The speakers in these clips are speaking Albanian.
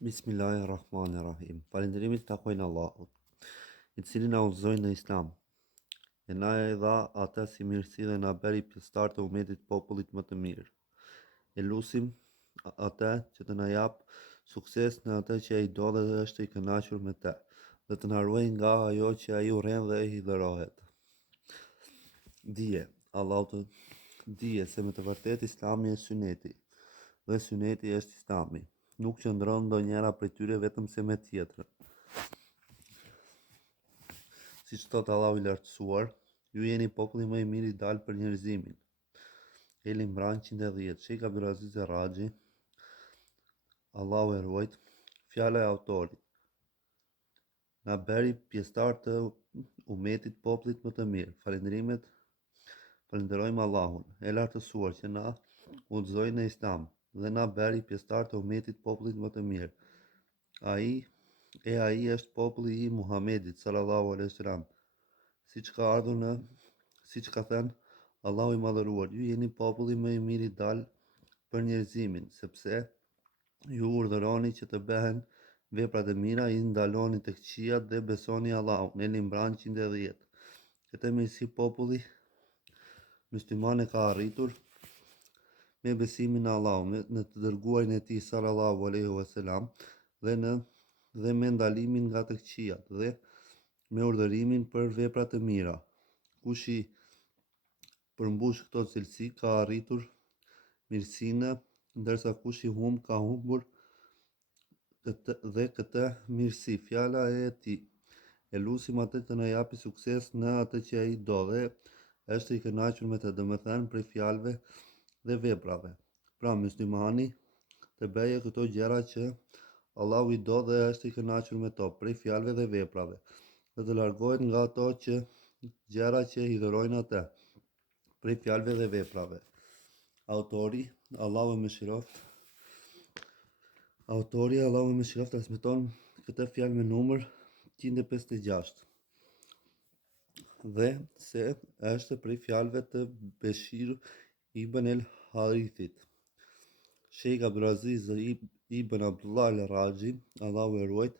Bismillahirrahmanirrahim. Falënderimit takojnë Allahut, i cili na udhëzoi në Islam. E na e dha atë si mirësi dhe na bëri pjesëtar të umetit popullit më të mirë. E lusim atë që të na jap sukses në atë që ai do dhe është i kënaqur me të, dhe të na ruaj nga ajo që ai urren dhe i hidhërohet. Dije se me të vërtetë Islami është syneti, dhe syneti është Islami. Nuk qëndron ndonjëra prej tyre vetëm se me tjetrën. Siç thot Allahu i lartësuar, ju jeni populli më i mirë i dalë për njerëzimin. El Imran 110. Sheikh Abdulaziz Raxhi, Allahu e ruajt, fjala e autorit. Na bëri pjesëtar të umetit popullit më të mirë. Falenderojmë Allahun e lartësuar që na udhëzoi në Islam dhe na bëri pjesëtar të umetit popullit më të mirë. Ai është populli i Muhamedit sallallahu alaihi wasallam. Siç ka thënë Allahu i madhëruar, ju jeni populli më i mirë i dalë për njerëzimin, sepse ju urdhëroni që të bëhen veprat e mira, i ndaloni të këqijat dhe besoni Allahun. El Imran 110. Këtë mirësi populli musliman e ka arritur me besimin në Allah, në të dërguarin e tij sallallahu alaihi wasallam dhe me ndalimin nga të këqijat dhe me urdhërimin për vepra të mira. Kush i përmbush këto cilësi ka arritur mirësinë, ndërsa kush i humb ka humbur këtë mirësi. Fjala e tij. E lusim atë të na japi sukses në atë që ai do dhe është i kënaqur me të, domethënë prej fjalëve dhe veprave. Pra muslimani të bëjë këto gjëra që Allahu i do dhe është i kënaqur me to, prej fjalëve dhe veprave, dhe të largohet nga ato gjëra që i hidhërojnë atë, prej fjalëve dhe veprave. Autori Allahu më shiroft transmeton këtë fjalë me numër 156 dhe se është prej fjalëve të Beshir ibn el Harithit. Sheikh Abdulaziz ibn Abdullah al Raxhi, Allahu e ruajt,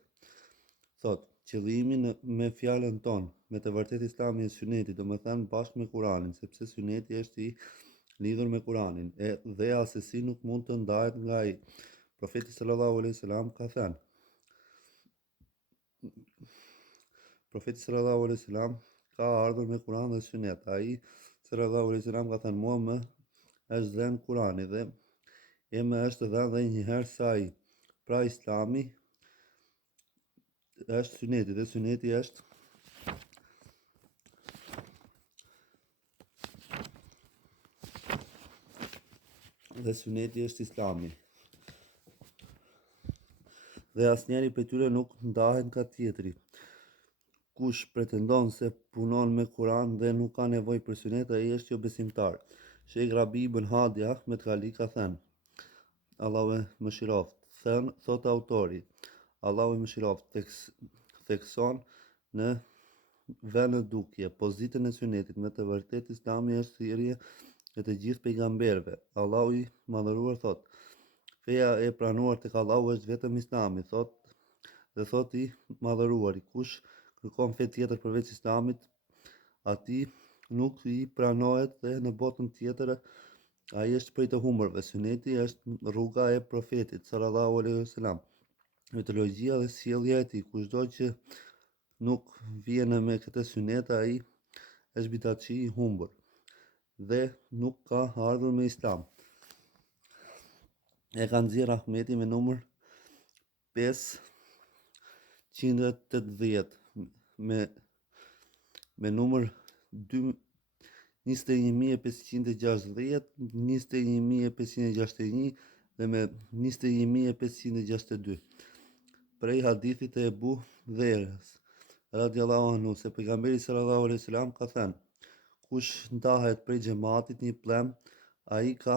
thot: qëllimi me fjalën tonë, me të vërtetë Islami është syneti, domethënë bashkë me Kuranin, sepse syneti është i lidhur me Kuranin dhe asesi nuk mund të ndahet nga ai. Profeti sallallahu alaihi wasallam ka thënë: Profeti sallallahu alaihi wasallam ka ardhur me Kur'an dhe Sunet. Ai sallallahu alaihi wasallam ka thënë: mua më është dhënë Kur'ani dhe më është dhënë dhe një herë sa ai. Pra Islami është Suneti dhe Suneti është Islami. Dhe asnjëri prej tyre nuk ndahet nga tjetri. Kush pretendon se punon me Kur'an dhe nuk ka nevojë për Sunet, ai është jo besimtar. Sheikh Rabi ibn Hadi Ahmed Ghali ka thënë: Allahu më shiroft, thot autori, Allahu më shiroft, thekson në vënëdukje pozitën e Sunetit. Me të vërtetë Islami është thirrje e të gjithë pejgamberëve. Allahu i madhëruar thot: feja e pranuar tek Allahu është vetëm Islami, thot i madhëruari, kush kërkon fe tjetër përveç Islamit, atij nuk i pranohet dhe në botën tjetër ai është prej të humbërve. Suneti është rruga e profetit sallallahu alaihi wasallam, metodologjia dhe sjellja e tij. Kushdo që nuk vjen me këtë sunet, ai është bidatçi i humbur dhe nuk ka ardhur me Islam. E ka nxjerr Ahmeti me numër 580 me numër 21.560, 21.561 dhe me 21.562. Prej hadithit e Ebu Dherës radiallahu anhu, se pejgamberi sallallahu alaihi wasallam ka thënë: kush ndahet prej xhamatit një pllem, ai ka